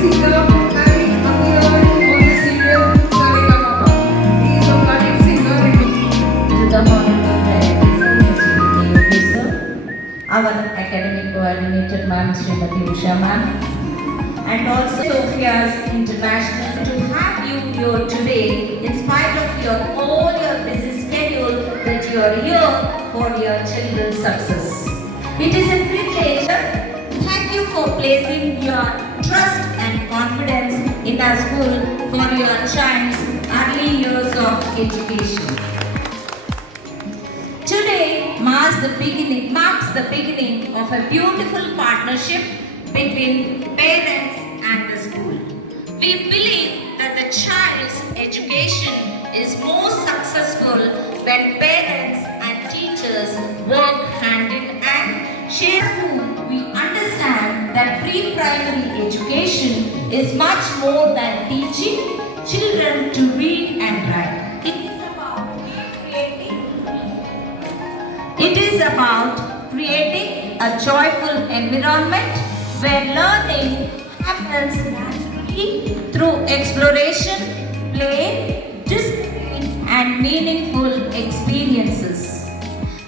singer having appeared on the serial Saregama. He is a budding singer in To the Honorable Director, Mr. K. Sir, our academic coordinator, Ma'am Srimati Usha Ma'am, and also Sophia's International to have you here today in spite of all your busy schedule that you are here for your children's success. It is a privilege. Thank you for placing your trust and confidence in our school for your child's early years of education. Today marks the beginning of a beautiful partnership between parents and the school. We believe that the child's education is more successful when parents and teachers work hand in hand. We understand that pre-primary education is much more than teaching children to read and write. It is about creating a joyful environment where learning happens naturally through exploration, play, discipline, and meaningful experiences.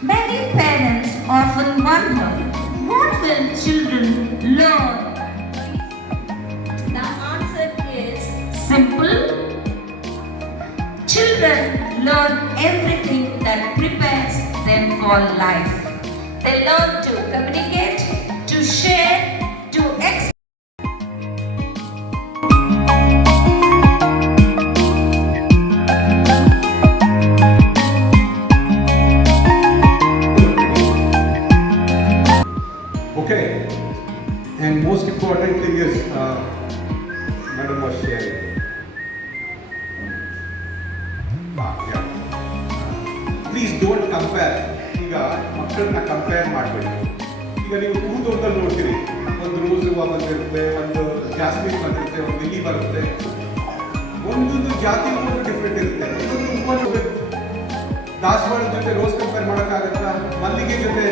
Many parents often wonder, what will children learn? The answer is simple. Children learn everything that prepares them for life. They learn to communicate, to share, to express. Okay, and most important thing is, Madam was sharing. Yeah. Please don't compare. ಈಗ ಮಕ್ಕಳನ್ನ ಕಂಪೇರ್ ಮಾಡಬೇಡಿ. ಈಗ ನೀವು ಹೂದೋಟದಲ್ಲಿ ನೋಡ್ತೀರಿ, ಒಂದು ರೋಸ್ ಹೂವು ಬಂದಿರುತ್ತೆ, ಒಂದು ಜಾಸ್ಮಿನ್ ಬಂದಿರುತ್ತೆ, ಒಂದು ಲಿಲಿ ಬರುತ್ತೆ. ಒಂದೊಂದು ಜಾತಿ ಹೂವು ಡಿಫ್ರೆಂಟ್ ಇರುತ್ತೆ. ಒಂದೊಂದು ಹೂವನ್ನು ದಾಸವಾಳದ ಜೊತೆ ರೋಸ್ ಕಂಪೇರ್ ಮಾಡೋಕ್ಕಾಗತ್ತಾ? ಮಲ್ಲಿಗೆ ಜೊತೆ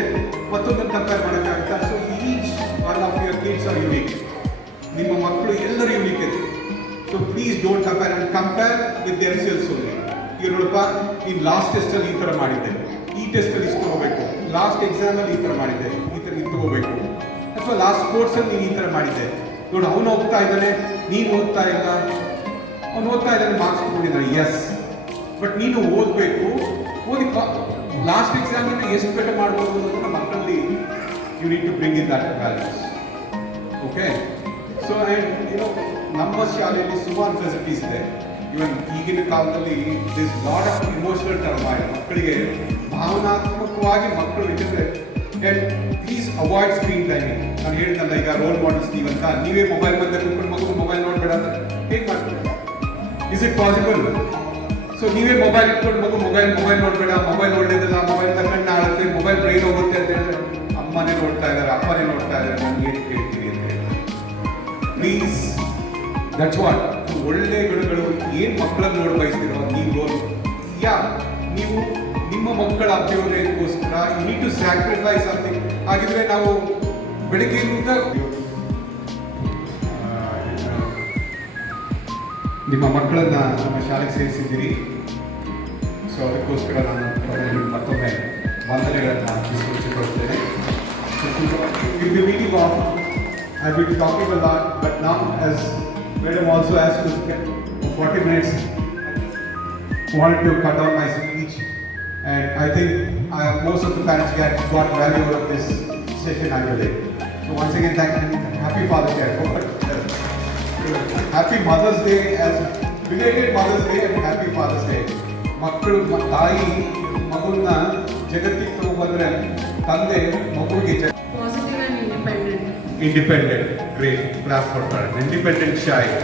ಮತ್ತೊಂದನ್ನು ಕಂಪೇರ್ ಮಾಡೋಕ್ಕಾಗತ್ತಾ? So each one of your kids are unique. ನಿಮ್ಮ ಮಕ್ಕಳು ಎಲ್ಲರೂ ಯುನೀಕ್ ಇದೆ. So please don't compare and compare with themselves only. ಈಗ ನೋಡಪ್ಪ, ಈ ಲಾಸ್ಟ್ ಟೆಸ್ಟಲ್ಲಿ ಈ ಥರ ಮಾಡಿದ್ದೆ, ಈ ಟೆಸ್ಟಲ್ಲಿ ಇಷ್ಟು ತಗೋಬೇಕು, ಲಾಸ್ಟ್ ಎಕ್ಸಾಮಲ್ಲಿ ಈ ಥರ ಮಾಡಿದ್ದೆ, ಈ ಥರ ಇದು ತಗೋಬೇಕು, ಅಥವಾ ಲಾಸ್ಟ್ ಸ್ಪೋರ್ಟ್ಸಲ್ಲಿ ನೀನು ಈ ಥರ ಮಾಡಿದ್ದೆ. ನೋಡು, ಅವನು ಹೋಗ್ತಾ ಇದ್ದಾನೆ, ನೀನು ಓದ್ತಾ ಇಲ್ಲ. ಅವನು ಓದ್ತಾ ಇದ್ದಾನೆ, ಮಾರ್ಕ್ಸ್ ತಗೊಂಡಿದ್ದಾನೆ, ಎಸ್. ಬಟ್ ನೀನು ಓದಬೇಕು, ಓದಿ ಲಾಸ್ಟ್ ಎಕ್ಸಾಮನ್ನು ಎಷ್ಟು ಬೆಟರ್ ಮಾಡ್ಬೋದು ಅನ್ನೋದನ್ನು ಮಕ್ಕಳಲ್ಲಿ you need to bring in that balance. Okay, so and ನಮ್ಮ ಶಾಲೆಯಲ್ಲಿ ಸುಮಾರು ಫೆಸಿಲಿಟೀಸ್ ಇದೆ. ಇವನ್ ಈಗಿನ ಕಾಲದಲ್ಲಿ this lot of emotional turmoil. ಮಕ್ಕಳಿಗೆ ಭಾವನಾತ್ಮಕವಾಗಿ ಮಕ್ಕಳು ಇಟ್ಟಿದ್ರೆ ಪ್ಲೀಸ್ ಅವಾಯ್ಡ್ ಸ್ಕ್ರೀನ್ ಟೈಮಿಂಗ್. ನಾನು ಹೇಳಿದ್ನಲ್ಲ, ಈಗ ರೋಲ್ ಮಾಡೆಲ್ಸ್ ನೀವಂತ ನೀವೇ ಮೊಬೈಲ್ ಬಂದ ಕುತ್ಕೊಂಡು ಮಗು ಮೊಬೈಲ್ ನೋಡಬೇಡ ಅಂತ ಹೇಗೆ ಮಾಡ್ತೀವಿ? Is it possible? ಸೊ ನೀವೇ ಮೊಬೈಲ್ ಇಟ್ಕೊಂಡು ಮಗು ಮೊಬೈಲ್ ನೋಡಬೇಡ, ಮೊಬೈಲ್ ಒಳ್ಳೇದಲ್ಲ, ಮೊಬೈಲ್ ತಗೊಂಡು ಆಗುತ್ತೆ, ಮೊಬೈಲ್ ಬ್ರೈನ್ ಹೋಗುತ್ತೆ ಅಂತ ಹೇಳಿದ್ರೆ ಅಮ್ಮನೇ ನೋಡ್ತಾ ಇದ್ದಾರೆ, ಅಪ್ಪನೇ ನೋಡ್ತಾ ಇದ್ದಾರೆ, ನಾನು ಏನು ಕೇಳ್ತೀನಿ ಅಂತ ಹೇಳಿ. Please, that's what. ಒಳ್ಳೆ ಗುಣಗಳು ಏನು ಮಕ್ಕಳನ್ನು ನೋಡಿ ಬಯಸ್ತಿರೋ ನೀವು ನೀವು ನಿಮ್ಮ ಮಕ್ಕಳ ಅಭ್ಯುದಯಕ್ಕೋಸ್ಕರ you need to sacrifice something. ಹಾಗಿದ್ರೆ ನಾವು ಬೆಳಗ್ಗೆಯಿಂದ ನಿಮ್ಮ ಮಕ್ಕಳನ್ನ ನಮ್ಮ ಶಾಲೆಗೆ ಸೇರಿಸಿದ್ದೀರಿ. ಸೊ ಅದಕ್ಕೋಸ್ಕರ ನಾನು ಮತ್ತೊಮ್ಮೆ ವಂದನೆಗಳನ್ನು ತಿಳಿಸಿಕೊಳ್ತೇನೆ. I will be talking a lot, but now as Madam also asked to 40 minutes, I wanted to cut down my speech, and I think most of the parents got value out of this session actually. So once again, thank you. Happy Father's Day. Happy Mother's Day, as belated Mother's Day and Happy Father's Day. ಮಕ್ಕಳು ತಾಯಿ ಮಗುವನ್ನ ಜಗತ್ತಿಗೆ ತಗೊಂಡ್ಬಂದ್ರೆ ತಂದೆ ಮಗುವಿಗೆ positive and independent. Independent. Great. Clap for her. Independent child.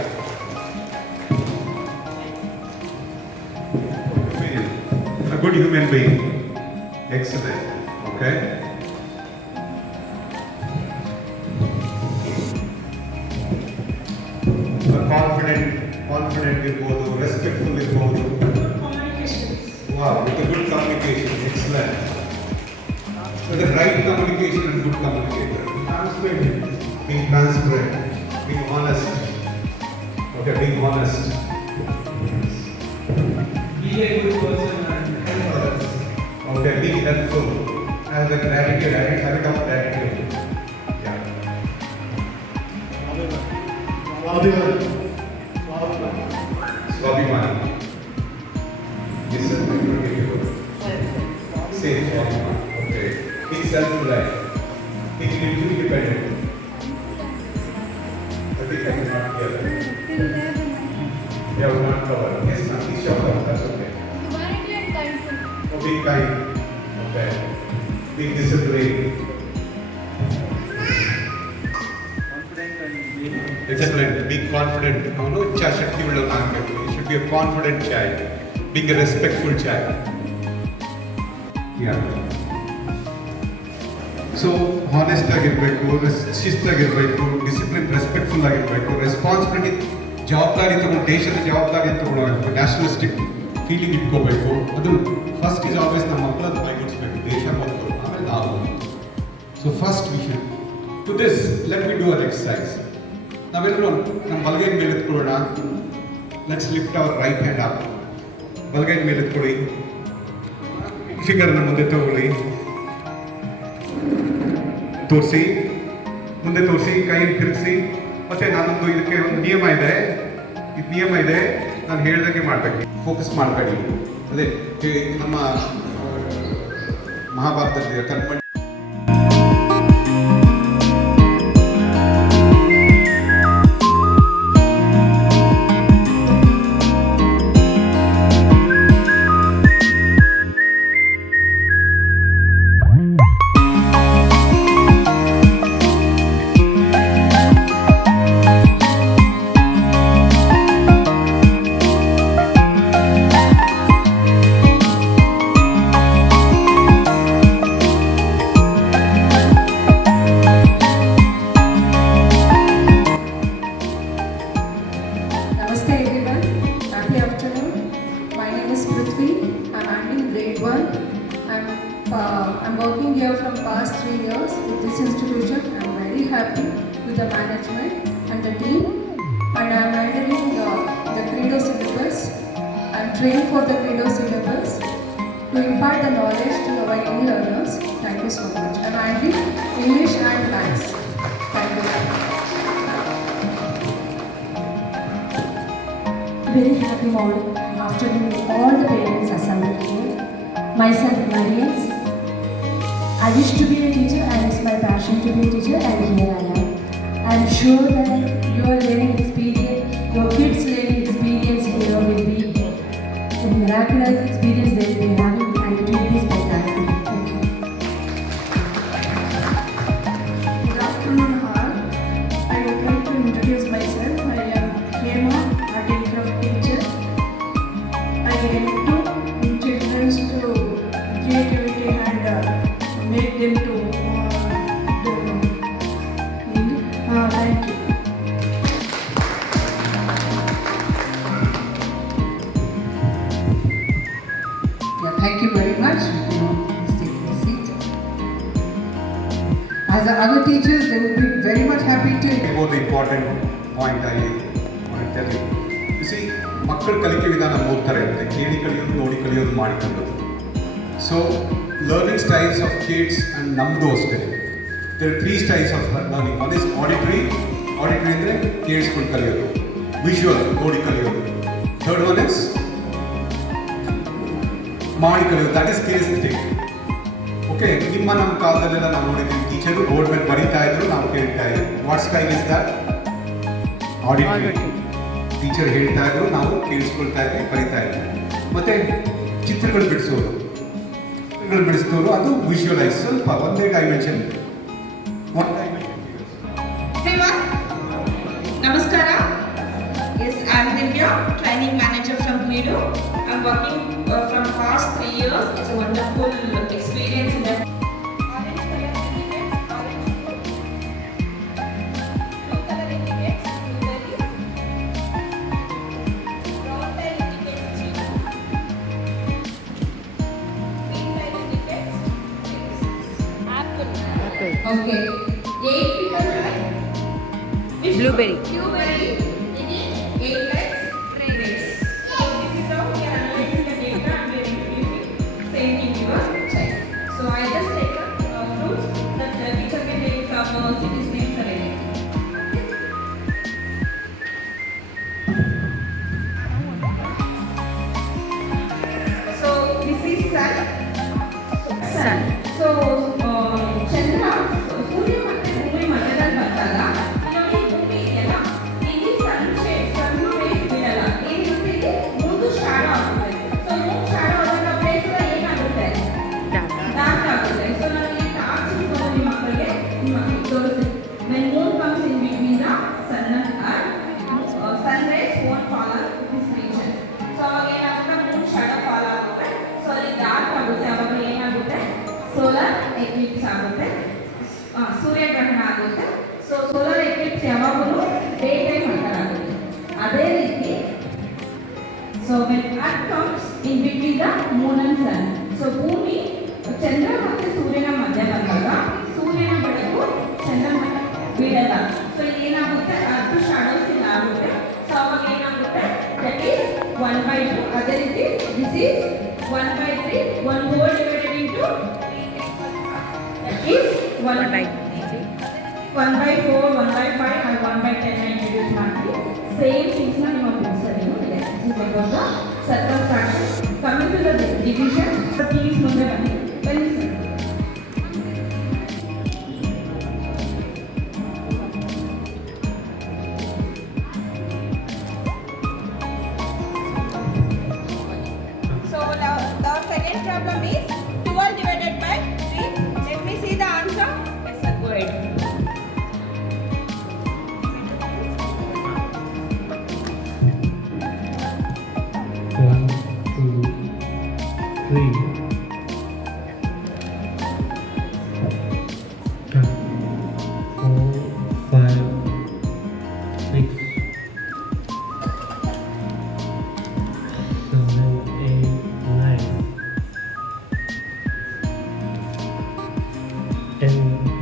A good human being. Excellent. Okay. Confident ಇರ್ಬೋದು, respectful ಇರ್ಬೋದು. Wow, with a good communication. Excellent. With the right communication and good communication. Being transparent, being honest, Okay, being honest. Be a good person and help others. Okay, being helpful. As a gratitude, having habit of gratitude. Yeah. Swabhiman. This is my beautiful. Say Swabhiman. Okay. Be self-reliant. Be independent. I think I cannot hear that. Yeah, we not cover. Yes, ma'am. Please show them. That's okay. Humanity and kindness. Oh, be kind. Okay. Be disciplined. Disciplined. Be confident. No, Shakti will not get you. You should be a confident child. Being a respectful child. Yeah. So honest ಆಗಿರಬೇಕು, ಶಿಸ್ತಾಗಿರಬೇಕು, discipline respectful ಆಗಿರಬೇಕು, ರೆಸ್ಪಾನ್ಸಿಬಿಲಿಟಿ ಜವಾಬ್ದಾರಿ ತಗೊಂಡು ದೇಶದ ಜವಾಬ್ದಾರಿ ತಗೊಳ್ಳೋಬೇಕು, nationalistic feeling ಇಟ್ಕೋಬೇಕು. ಅದು ಫಸ್ಟ್ ಈಸ್ ಆಲ್ವೇಸ್ ನಮ್ಮ ಮಕ್ಕಳನ್ನು ಬೈಗಿಡಿಸ್ಬೇಕು, ದೇಶ ಮತ್ತು ಆಮೇಲೆ ನಾವು. So first we should to this let me do an exercise. ನಾವೆಲ್ಲರೂ ನಮ್ಮ ಬಲಗೈನ ಮೇಲೆ ಎತ್ಕೊಳ್ಳೋಣ. Let's lift our right hand up. ಬಲಗೈನ ಮೇಲೆ ಎತ್ಕೊಳ್ಳಿ, ಫಿಂಗರ್ನ ಮುಂದೆ ತಗೊಳ್ಳಿ, ತೋರಿಸಿ, ಮುಂದೆ ತೋರಿಸಿ, ಕೈಯನ್ನು ತಿರುಗಿಸಿ. ಮತ್ತೆ ನಾನೊಂದು ಇದಕ್ಕೆ ಒಂದು ನಿಯಮ ಇದೆ, ಇದು ನಿಯಮ ಇದೆ, ನಾನು ಹೇಳ್ದಂಗೆ ಮಾಡಬೇಕು. ಫೋಕಸ್ ಮಾಡಬೇಡಿ. ಅದೇ ನಮ್ಮ ಮಹಾಭಾರತದಲ್ಲಿ ಕರ್ಮ Namaste everyone. Happy afternoon. My name is Prithvi. I'm handling grade 1. I'm working here from past 3 years with this institution. I'm very happy with the management and the team. And I'm handling the Credo syllabus. I'm trained for the Credo syllabus to impart the knowledge to our young learners. Thank you so much. I'm handling English and Maths. Thank you. Very happy morning afternoon to all the parents assembled here. Myself, Marius. I wish to be a teacher and it's my passion to be a teacher and here I am. I'm sure that your learning experience, your kids' learning experience here will be a miraculous experience they will be having and it will be spectacular. Thank you. Good afternoon, all. I would like to introduce myself. I am Hema, art and craft teacher. I help to children to creativity and make them to thank you. Yeah, thank you very much. Please take your seat. As the other teachers, they would be very much happy to. More the important point I want to tell you. You see, ಮಕ್ಕಳ ಕಲಿಕೆ ವಿಧಾನ 3 ಥರ ಇರುತ್ತೆ: ಕೇಳಿ ಕಲಿಯೋದು, ನೋಡಿ ಕಲಿಯೋದು, ಮಾಡಿ ಕಲಿಯೋದು. So learning styles of kids and ನಮ್ಮದು ಅಷ್ಟೇ. There are 3 styles of learning. One is auditory ಅಂದರೆ ಕೇಳಿಸ್ಕೊಂಡು ಕಲಿಯೋದು. ವಿಜುವಲ್, ನೋಡಿ ಕಲಿಯೋದು. ಥರ್ಡ್ ಒನ್ ಇಸ್ ಮಾಡಿ ಕಲಿಯೋದು, ದಟ್ ಇಸ್ ಕಿನೆಸ್ಥೆಟಿಕ್. ಓಕೆ, ನಮ್ಮ ಕಾಲದಲ್ಲೆಲ್ಲ ನಾವು ನೋಡಿದ್ದೀವಿ, ಟೀಚರು ಬೋರ್ಡ್ ಮೇಲೆ ಬರೀತಾ ಇದ್ರು, ನಾವು ಕೇಳ್ತಾ ಇದ್ವಿ. What style is that? Auditory. Teacher ಹೇಳ್ತಾ ಇದ್ರು, ನಾವು ಕೇಳಿಸ್ಕೊಳ್ತಾ ಇದ್ವಿ, ಬರೀತಾ ಇದ್ವಿ. ಮತ್ತೆ ಚಿತ್ರಗಳು ಬಿಡಿಸೋದು, ಅದು ವಿಜುವಲೈಸ್, ಸ್ವಲ್ಪ ಒಂದೇ dimension. Everyone, Namaskara. Yes, I am Divya, training manager from Credo. I am working from past 3 years. It's a wonderful experience in that. Orange color indicates orange fruit. Blue color indicates blueberry. Brown line indicates chiku. Green line indicates grapes. Apple. Okay. 8 because right? Which Blueberry. Blueberry. It is 8 sun rays won't fall on this region. So ಅವಾಗ ಏನಾಗುತ್ತೆ Moon shadow fall ಆಗುತ್ತೆ. ಸೊ ಅಲ್ಲಿ ಡಾರ್ಕ್ ಆಗುತ್ತೆ. ಅವಾಗ ಏನಾಗುತ್ತೆ solar Eclipse ಆಗುತ್ತೆ. ಸೂರ್ಯಗ್ರಹಣ ಆಗುತ್ತೆ. ಸೊ ಸೋಲಾರ್ ಎಕ್ಲಿಪ್ಸ್ ಯಾವಾಗಲೂ ಡೇ ಟೈಮ್ ಅಂತರ ಆಗುತ್ತೆ. ಅದೇ ರೀತಿ so when earth comes in between the moon and sun. So ಭೂಮಿ ಚಂದ್ರ ಮತ್ತು ಸೂರ್ಯನ ಮಧ್ಯ ಬಂದಾಗ ಸೂರ್ಯನ ಬೆಳಕು ಚಂದ್ರ ಮೇಲೆ ಬೀಳಲ್ಲ. ಸೊ ಏನಾಗುತ್ತೆ ಅರ್ಧ ಶಾಡೋಸ್ ಇಲ್ಲ ಆಗುತ್ತೆ. ಸೊ ಅವಾಗ ಏನಾಗುತ್ತೆ ದಟ್ ಈಸ್ 1/2. ಅದೇ ರೀತಿ this is 1/3. 1 whole divided into that is 1/3. 1/4, 1/5 and 1/10 introduce ಮಾಡ್ತೀವಿ. ಸೇಮ್ ಥಿಂಗ್ಸ್ ನ ನೀವು ಬಿಡಿಸೋದು ಇದೆ. This is about the circle fraction. Coming to the division, the please ಮುಂದೆ ಬನ್ನಿ. ಬನ್ನಿ sir. So now the second problem is 12 divided by 3. Let me see the answer. Yes, sir. Go ahead. One, two, three. Four, 5, 6, 7, 8, 9, 10,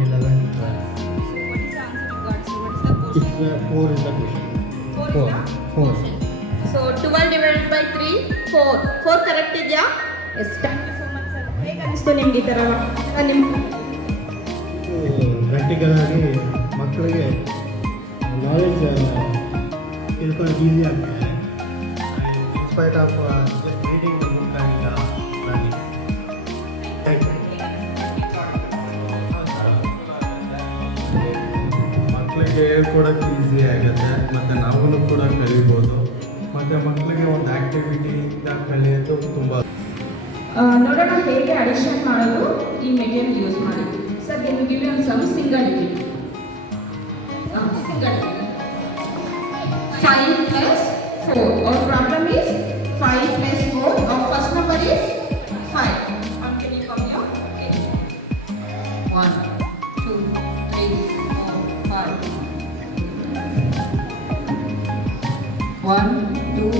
11, 12. So what is the answer you got? So what is the It's question? 4 in the question. 4 Four. is the Four. So 12 divided by 3, 4. 4 correct ಇದೆಯಾ? Yes. Thank you so much sir. ಹೇಗೆ ಅನಿಸ್ತು ನಿಮ್ಗೆ ಈ ಥರ ನಿಮ್ಮ practical ಆಗಿ ಮಕ್ಕಳಿಗೆ knowledge ತಿಳ್ಕೊಳ್ಳೋಕೆ ಈಸಿ ಆಗ್ತದೆ in spite of just reading the book and learning. Thank you. ಮಕ್ಕಳಿಗೆ ಹೇಳ್ಕೊಡೋಕ್ಕೆ ಈಸಿ ಆಗುತ್ತೆ ಮತ್ತು ನಾವು ಕೂಡ ಕಲಿಬೋದು ಮತ್ತು ಮಕ್ಕಳಿಗೆ ಒಂದು ಆ್ಯಕ್ಟಿವಿಟಿಯಿಂದ ಕಲಿಯೋದು ತುಂಬ ನೋಡೋಣ ಹೇಗೆ ಅಡಿಷನ್ ಮಾಡೋದು ಈ ಮೆಟೀರಿಯಲ್ ಯೂಸ್ ಮಾಡಿ. ಸರ್ ನೀವು ಗಿವ್ ಒಂದು some single digit. Single 5 plus 4. Our problem is 5 plus 4. Our first number is 5. How can you come here? Okay. 1, 2, 3, 4, 5. 1, 2,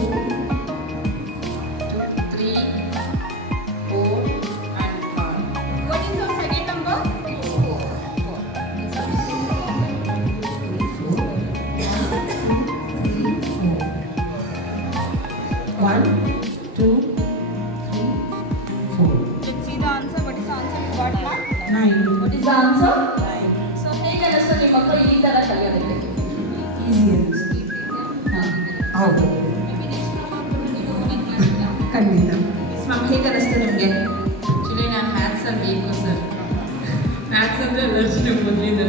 3, 4 and 5. What is your second number? 4. 1, 2, 3, 4. Let's see the answer. What is the answer you got now? 9. What is the answer? 9. So ಹೇಗೆ ಅನಿಸ್ತು ನಿಮ್ಮ ಮಕ್ಕಳು ಈ ಥರ ಕಲಿಯೋದಕ್ಕೆ? ಈಸಿ ಅನಿಸ್ತು. ಹೌದು ಖಂಡಿತ. ಮಿಸ್ ಮ್ಯಾಮ್ ಹೇಗೆ ಅನಿಸ್ತು ನಿಮಗೆ? ಆ್ಯಕ್ಚುಲಿ ನಾನು ಮ್ಯಾಥ್ಸಲ್ಲಿ ಬೇಕು ಸರ್. ಮ್ಯಾಥ್ಸ್ ಅಂದರೆ ಅಲರ್ಜಿನೇ ಮೊದಲಿಂದ.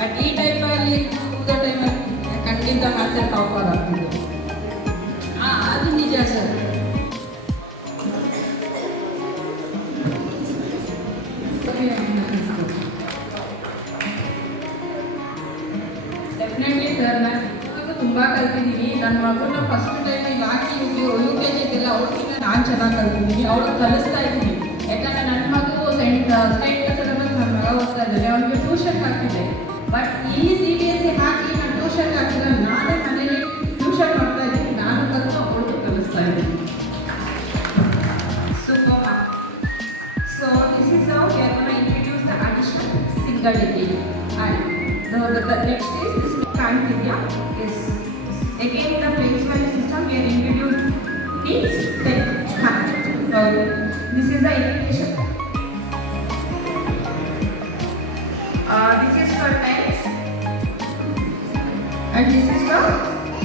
ಬಟ್ ಈ ಟೈಮಲ್ಲಿ ಕೂದೋ ಟೈಮಲ್ಲಿ ಖಂಡಿತ ಮ್ಯಾಥ್ಸಲ್ಲಿ ಟಾಪರ್ ಆಗ್ತಿದೆ. ಅದು ನಿಜ ಸರ್. ಡೆಫಿನೆಟ್ಲಿ ಸರ್ ನಾನು ತುಂಬ ಕಲ್ತಿದ್ದೀನಿ. ನನ್ನ ಮಗನ ಫಸ್ಟ್ ಟೈಮ್ ಯಾಕೆ ಯು ಕೆ ಜಿಗೆಲ್ಲ ಅವ್ರಿಗಿಂತ ನಾನು ಚೆನ್ನಾಗಿ ಕಲ್ತಿದ್ದೀನಿ. ಅವ್ರಿಗೆ ಕಲಿಸ್ತಾ ಇದ್ದೀನಿ. ಯಾಕಂದರೆ ನನ್ನ ಮಗು ಸ್ಟೇಟ್ ಸಿಲೆಬಸ್ ನನ್ನ ಮಗ ಓದ್ತಾ ಇದ್ದಾರೆ. ಅವ್ರಿಗೆ ಟ್ಯೂಷನ್ ಹಾಕ್ತಿದ್ದೆ. ಬಟ್ ಇಲ್ಲಿ CBSE ಹಾಕಿ ನಾನು ಟ್ಯೂಷನ್ ಹಾಕಿದ್ರೆ ನಾನೇ ಮನೇಲಿ ಟ್ಯೂಷನ್ ಮಾಡ್ತಾ ಇದ್ದೀನಿ. ನಾನು ಕಲಿತು ಅವ್ರಿಗೂ ಕಲಿಸ್ತಾ ಇದ್ದೀನಿ. Super. So this is how we are going to introduce the addition single digit. And the next is this Cantidea is again in the place value system we are introduced means 10. So this is the equation. This is for tens and this is for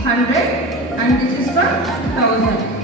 100 and this is for 1000.